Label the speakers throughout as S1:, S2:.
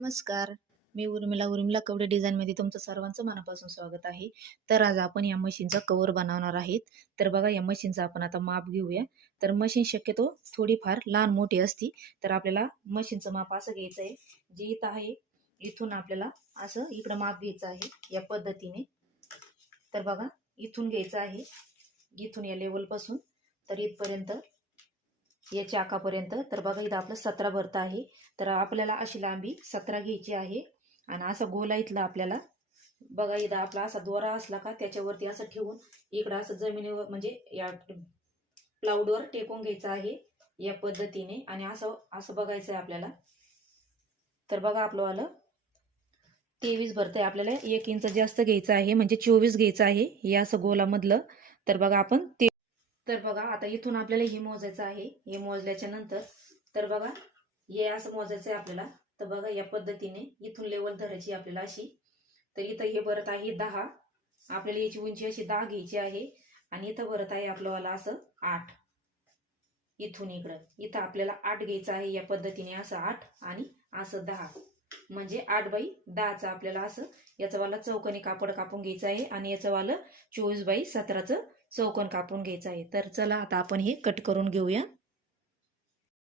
S1: नमस्कार. मी उर्मिला. उर्मिला कवडे डिझाईनमध्ये तुमचं सर्वांचं मनापासून स्वागत आहे. तर आज आपण या मशीनचा कवर बनवणार आहेत. तर बघा या मशीनचा आपण आता माप घेऊया. तर मशीन शक्यतो थोडीफार लहान मोठी असती तर आपल्याला मशीनचं माप असं घ्यायचं आहे. जे इथं आहे इथून आपल्याला असं इकडं माप घ्यायचं आहे या पद्धतीने. तर बघा इथून घ्यायचं आहे. इथून या लेवलपासून तर इथपर्यंत या चाकापर्यंत तर बघा इथं आपलं सतरा भरत आहे. तर आपल्याला अशी लांबी सतरा घ्यायची आहे. आणि असं गोला इथला आपल्याला. बघा इथं आपला असा दोरा असला का त्याच्यावरती असं ठेवून इकडं असं जमिनीवर म्हणजे या प्लाऊडवर टेकून घ्यायचं आहे या पद्धतीने. आणि असं असं बघायचं आहे आपल्याला. तर बघा आपलं आलं. तेवीस भरतंय आपल्याला एक इंच जास्त घ्यायचं आहे. म्हणजे चोवीस घ्यायचं आहे. हे असं गोलामधलं. तर बघा आपण ते तर बघा आता इथून आपल्याला हे मोजायचं आहे. हे मोजल्याच्या नंतर तर बघा हे असं मोजायचं आहे आपल्याला. तर बघा या पद्धतीने इथून लेवल धरायची आपल्याला अशी. तर इथं हे भरत आहे दहा. आपल्याला याची उंची अशी दहा घ्यायची आहे. आणि इथं भरत आहे आपल्याला असं आठ. इथून इकडं. इथं आपल्याला आठ घ्यायचं आहे. या पद्धतीने असं आठ आणि असं दहा. म्हणजे आठ बाई दहाचं आपल्याला असं याचं वाला चौकोनी कापड कापून घ्यायचं आहे. आणि याचं वालं चोवीस बाई सतराचं चौकोन कापून घ्यायचं आहे. तर चला आता आपण हे कट करून घेऊया.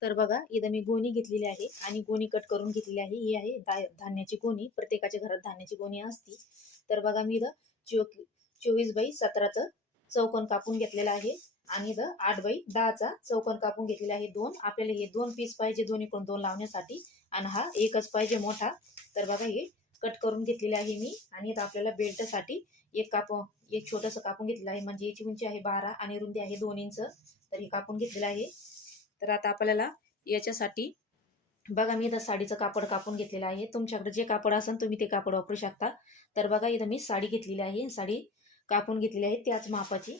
S1: तर बघा इथं मी गोणी घेतलेली आहे आणि गोणी कट करून घेतलेली आहे. ही आहे धान्याची गोणी. प्रत्येकाच्या घरात धान्याची गोणी असती. तर बघा मी इथं चो चोवीस बाई सतराचं चौकोन कापून घेतलेलं आहे. आणि इथं आठ बाई दहाचा चौकोन कापून घेतलेला आहे. दोन. आपल्याला हे दोन पीस पाहिजे दोन्हीकडून दोन लावण्यासाठी. आणि हा एकच पाहिजे मोठा. तर बघा हे कट करून घेतलेले आहे मी. आणि इथं आपल्याला बेल्टसाठी एक काप एक छोटंसं कापून घेतलेलं आहे. म्हणजे याची उंची आहे बारा आणि रुंदी आहे दोन इंच. तर हे कापून घेतलेलं आहे. तर आता आपल्याला याच्यासाठी बघा मी इथं साडीचं कापड कापून घेतलेलं आहे. तुमच्याकडे जे कापड असेल तुम्ही ते कापड वापरू शकता. तर बघा इथं मी साडी घेतलेली आहे. साडी कापून घेतलेली आहे त्याच मापाची.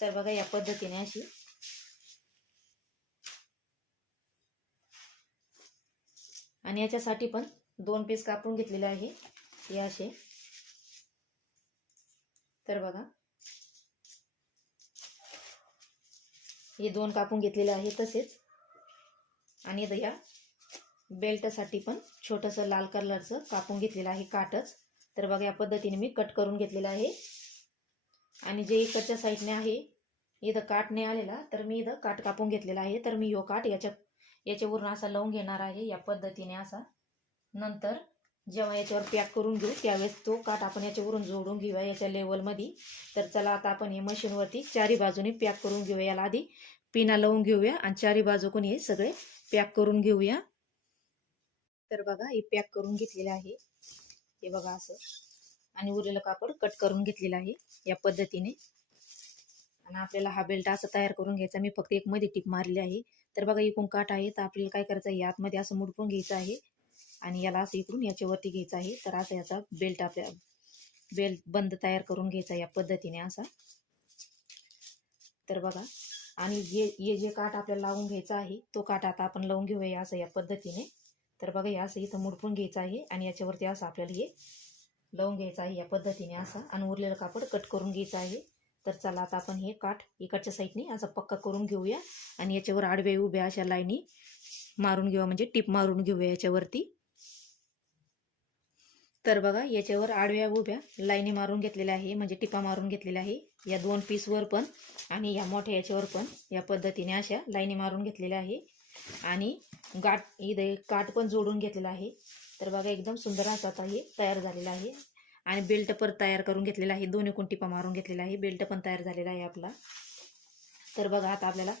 S1: तर बघा या पद्धतीने अशी. आणि याच्यासाठी पण दोन पीस कापून घेतलेले आहे. हे असे. तर बघा. हे दोन कापून घेतलेले आहे तसेच. आणि इथं या बेल्टसाठी पण छोटंसं लाल कलरचं कापून घेतलेलं आहे काटच तर बघा या पद्धतीने मी कट करून घेतलेलं आहे. आणि जे इकडच्या साईडने आहे इथं काट नाही आलेला तर मी इथं काट कापून घेतलेला आहे. तर मी यो काट याच्या याच्यावरून असा लावून घेणार आहे. या पद्धतीने असा नंतर जेव्हा याच्यावर पॅक करून घेऊ त्यावेळेस तो काट आपण याच्यावरून जोडून घेऊया याच्या लेवलमध्ये तर चला आता आपण हे मशीनवरती चारी बाजूने पॅक करून घेऊया. याला आधी पिना लावून घेऊया आणि चारी बाजूकून हे सगळे पॅक करून घेऊया. तर बघा हे पॅक करून घेतलेलं आहे. हे बघा असं. आणि उरलेलं कापड कट करून घेतलेलं आहे या पद्धतीने. आणि आपल्याला हा बेल्ट असं तयार करून घ्यायचा. मी फक्त एक मध्ये टिप मारली आहे. तर बघा इकून काट आहे. तर आपल्याला काय करायचं आहे? आतमध्ये असं मुडपून घ्यायचं आहे. आणि याला असं इकडून याच्यावरती घ्यायचं आहे. तर असं याचा बेल्ट आपल्या बेल्ट बंद तयार करून घ्यायचा या पद्धतीने असा. तर बघा आणि जे हे जे काठ आपल्याला लावून घ्यायचा आहे तो काठ आता आपण लावून घेऊया असं या पद्धतीने. तर बघा हे असं इथं मुडपून घ्यायचं आहे आणि याच्यावरती असं आपल्याला हे लावून घ्यायचं आहे या पद्धतीने असं. आणि उरलेलं कापड कट करून घ्यायचं आहे. तर चला आता आपण हे काठ इकडच्या साईडने असं पक्का करून घेऊया. आणि याच्यावर आडव्या उभ्या अशा लाईनी मारून घेऊया म्हणजे टिप मारून घेऊया याच्यावरती. तर बघा याच्यावर आडव्या उभ्या लाईनी मारून घेतलेल्या आहे म्हणजे टिपा मारून घेतलेल्या आहे. या दोन पीसवर पण आणि या मोठ्या याच्यावर पण या पद्धतीने अशा लाईनी मारून घेतलेल्या आहे. आणि गाठ इथे काठ पण जोडून घेतलेला आहे. तर बघा एकदम सुंदर असा आता हे तयार झालेला आहे. आणि बेल्ट पण तयार करून घेतलेला आहे. दोन्ही कोण टिपा मारून घेतलेला आहे. बेल्ट पण तयार झालेला आहे आपला. तर बघा आता आपल्याला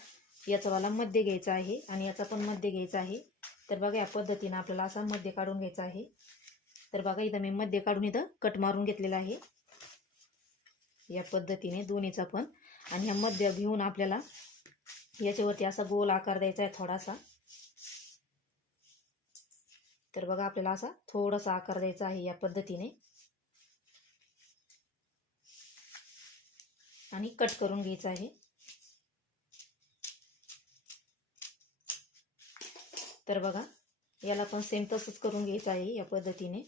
S1: याचावाला मध्य घ्यायचा आहे आणि याचा पण मध्य घ्यायचा आहे. तर बघा या पद्धतीनं आपल्याला असा मध्य काढून घ्यायचा आहे. तर बघा इथं मी मध्ये काढून इथं कट मारून घेतलेला आहे. या पद्धतीने दोन्हीचा पण. आणि ह्या मध्य घेऊन आपल्याला याच्यावरती असा गोल आकार द्यायचा आहे थोडासा. तर बघा आपल्याला असा थोडासा आकार द्यायचा आहे या पद्धतीने. आणि कट करून घ्यायचा आहे. तर बघा याला पण सेम तसंच करून घ्यायचं आहे या पद्धतीने.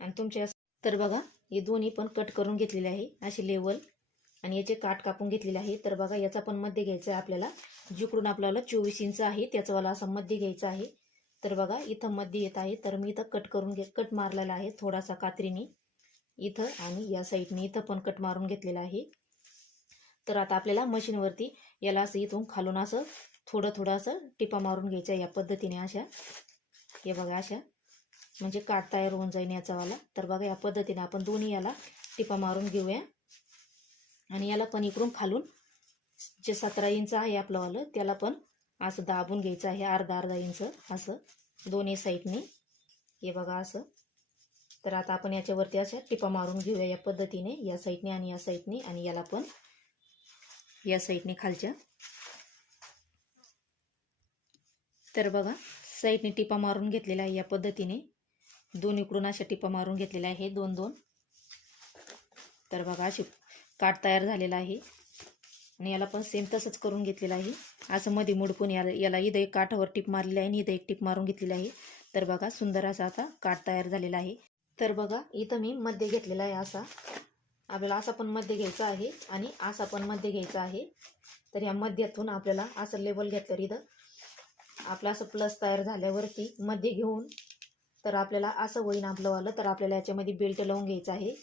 S1: आणि तुमच्या तर बघा हे दोन्ही पण कट करून घेतलेले आहे. असे लेवल आणि याचे काठ कापून घेतलेले आहे. तर बघा याचा पण मध्य घ्यायचा आहे आपल्याला. जिकडून आपल्याला चोवीस इंच आहे त्याचावाला असा मध्य घ्यायचा आहे. तर बघा इथं मध्य येत आहे. तर मी इथं कट करून घे कट मारलेला आहे थोडासा कात्रीने. इथं आणि या साईडने इथं पण कट मारून घेतलेला आहे. तर आता आपल्याला मशीनवरती याला असं इथून खालून असं थोडं थोडं असं टिपा मारून घ्यायचं आहे या पद्धतीने अशा. हे बघा अशा. म्हणजे काट तयार होऊन जाईल याचावाला तर बघा या पद्धतीने आपण दोन्ही याला टिपा मारून घेऊया. आणि याला पण इकडून खालून जे सतरा इंच आहे आपलंवालं त्याला पण असं दाबून घ्यायचं आहे अर्धा अर्धा इंच असं दोन्ही साईडने. हे बघा असं. तर आता आपण याच्यावरती अशा टिपा मारून घेऊया या पद्धतीने या साईडने आणि या साईडने. आणि याला पण या साईडने खालच्या. तर बघा साईडने टिपा मारून घेतलेला आहे या पद्धतीने. दोन इकडून अशा टिपा मारून घेतलेल्या आहे दोन दोन. तर बघा अशी काठ तयार झालेला आहे. आणि याला पण सेम तसंच करून घेतलेलं आहे. असं मध्ये मुडपून याला याला इथं एक काठावर टिप मारलेली आहे आणि इथं एक टिप मारून घेतलेली आहे. तर बघा सुंदर असा आता काठ तयार झालेला आहे. तर बघा इथं मी मध्य घेतलेला आहे असा. आपल्याला असा पण मध्य घ्यायचा आहे आणि असा पण मध्य घ्यायचा आहे. तर या मध्यातून आपल्याला असं लेवल घेतलं इथं आपलं असं प्लस तयार झाल्यावरती मध्ये घेऊन तर आपल्याला असं होईन आपलं वालं तर आपल्याला याच्यामध्ये बेल्ट लावून घ्यायचं आहे.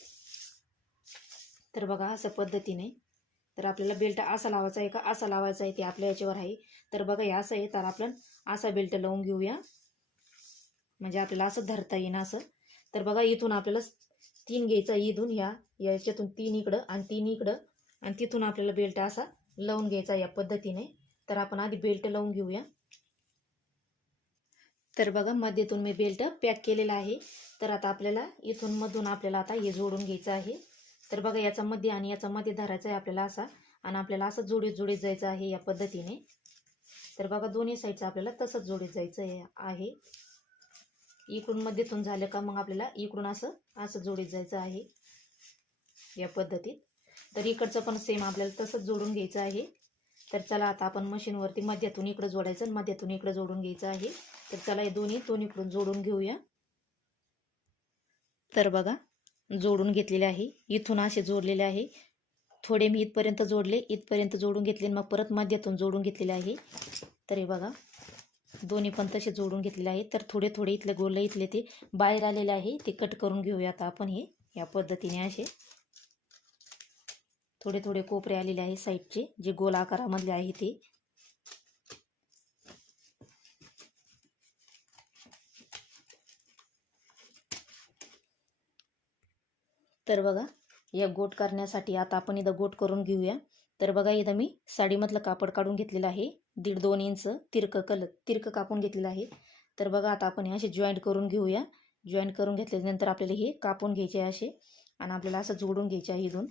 S1: तर बघा असं पद्धतीने. तर आपल्याला बेल्ट असा लावायचा आहे का? असा लावायचा आहे ते आपल्या याच्यावर आहे. तर बघा हे असं आहे तर आपण असा बेल्ट लावून घेऊया. म्हणजे आपल्याला असं धरता येईन असं. तर बघा इथून आपल्याला तीन घ्यायचा इथून ह्या याच्यातून तीन इकडं आणि तीन इकडं. आणि तिथून आपल्याला बेल्ट असा लावून घ्यायचा या पद्धतीने. तर आपण आधी बेल्ट लावून घेऊया. तर बघा मध्येतून मी बेल्ट पॅक केलेला आहे. तर आता आपल्याला इथून मधून आपल्याला आता हे जोडून घ्यायचं आहे. तर बघा याचा मध्ये आणि याचा मध्ये धरायचा आहे आपल्याला असा. आणि आपल्याला असं जोडीत जोडीत जायचं आहे या पद्धतीने. तर बघा दोन्ही साईडचं आपल्याला तसंच जोडीत जायचं आहे- आहे. इकडून मध्येतून झालं का मग आपल्याला इकडून असं असं जोडीत जायचं आहे या पद्धतीत. तर इकडचं पण सेम आपल्याला तसंच जोडून घ्यायचं आहे. तर चला आता आपण मशीनवरती मध्यातून इकडं जोडायचं आणि मध्यातून इकडं जोडून घ्यायचं आहे. तर चला हे दोन्ही दोन्हीकडून जोडून घेऊया. तर बघा जोडून घेतलेले आहे. इथून असे जोडलेले आहे. थोडे मी इथपर्यंत जोडले इथपर्यंत जोडून घेतले आणि मग परत मध्यातून जोडून घेतलेले आहे. तर हे बघा दोन्ही पण तसे जोडून घेतलेले आहे तर थोडे थोडे इथले गोल इथले ते बाहेर आलेले आहे. ते कट करून घेऊया आता आपण हे या पद्धतीने असे. थोडे थोडे कोपरे आलेले आहे साईडचे जे गोल आकारामधले आहे ते. तर बघा या गोट करण्यासाठी आता आपण इथं गोट करून घेऊया. तर बघा इथं मी साडीमधलं कापड काढून घेतलेलं आहे. दीड दोन इंच तिरकं कल तिरकं कापून घेतलेलं आहे. तर बघा आता आपण हे असे जॉईंट करून घेऊया. जॉईंट करून घेतल्यानंतर आपल्याला हे कापून घ्यायचे आहे असे आणि आपल्याला असं जोडून घ्यायचे आहे इथून.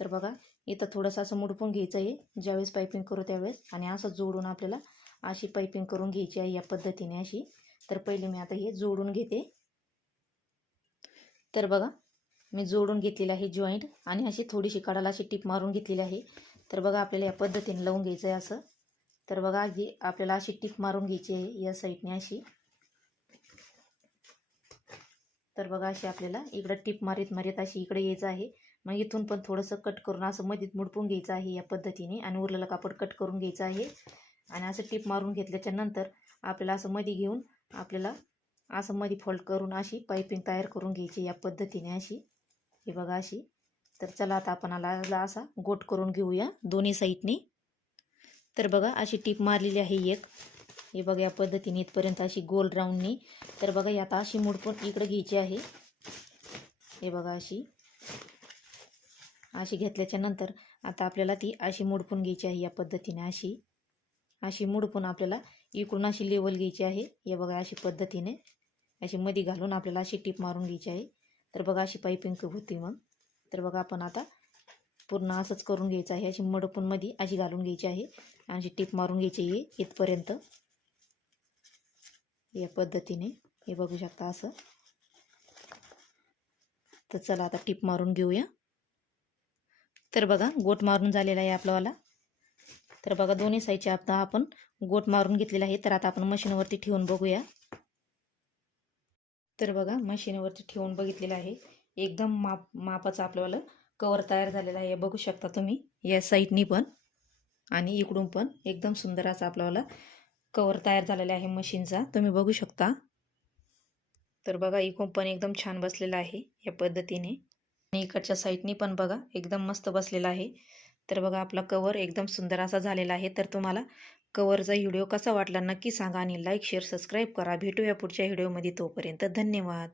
S1: तर बघा इथं थोडंसं असं मुडपून घ्यायचं आहे. ज्यावेळेस पायपिंग करू त्यावेळेस आणि असं जोडून आपल्याला अशी पायपिंग करून घ्यायची आहे या पद्धतीने अशी. तर पहिले मी आता हे जोडून घेते. तर बघा मी जोडून घेतलेलं आहे जॉईंट आणि अशी थोडीशी कडाला अशी टीप मारून घेतलेली आहे. तर बघा आपल्याला या पद्धतीने लावून घ्यायचं आहे असं. तर बघा आधी आपल्याला अशी टीप मारून घ्यायची आहे या साईडने अशी. तर बघा अशी आपल्याला इकडं टीप मारीत मारीत अशी इकडे यायचं आहे. मग इथून पण थोडंसं कट करून असं मधीत मुडपून घ्यायचं आहे या पद्धतीने आणि उरलेलं कापड कट करून घ्यायचं आहे. आणि असं टीप मारून घेतल्याच्या नंतर आपल्याला असं मध्ये घेऊन आपल्याला असं मध्ये फोल्ड करून अशी पायपिंग तयार करून घ्यायची या पद्धतीने अशी. हे बघा अशी. तर चला आता आपण आला असा. गोट करून घेऊया दोन्ही साईडनी. तर बघा अशी टीप मारलेली आहे एक. हे बघा या पद्धतीने इथपर्यंत अशी गोल राऊंडनी तर बघा ही आता अशी मुडपून इकडं घ्यायची आहे. हे बघा अशी. अशी घेतल्याच्या नंतर आता आपल्याला ती अशी मुडपून घ्यायची आहे या पद्धतीने अशी. अशी मुडपून आपल्याला इकडून अशी लेवल घ्यायची आहे. हे बघा अशी पद्धतीने. अशी मध्ये घालून आपल्याला अशी टीप मारून घ्यायची आहे. तर बघा अशी पाईपिंग होती मग. तर बघा आपण आता पूर्ण असंच करून घ्यायचं आहे. अशी मडपूनमध्ये अशी घालून घ्यायची आहे. आणि अशी टीप मारून घ्यायची आहे इथपर्यंत. या पद्धतीने. हे बघू शकता असं. तर चला आता टीप मारून घेऊया. तर बघा गोट मारून झालेला आहे आपलावाला तर बघा दोन्ही साईडचे आता आपण गोट मारून घेतलेला आहे. तर आता आपण मशीनवरती ठेवून बघूया. तर बघा मशीनवरती ठेवून बघितलेलं आहे. एकदम माप मापाचं आपल्याला कवर तयार झालेलं आहे. बघू शकता तुम्ही या साईडनी पण आणि इकडून पण एकदम सुंदर असा आपल्याला कवर तयार झालेला आहे मशीनचा. तुम्ही बघू शकता. तर बघा इकून पण एकदम छान बसलेला आहे या पद्धतीने. आणि इकडच्या साईडनी पण बघा एकदम मस्त बसलेला आहे. तर बघा आपला कवर एकदम सुंदर असा झालेला आहे. तर तुम्हाला कवरचा व्हिडिओ कसा वाटला नक्की सांगा आणि लाईक शेअर सबस्क्राईब करा. भेटूया पुढच्या व्हिडिओमध्ये तोपर्यंत धन्यवाद.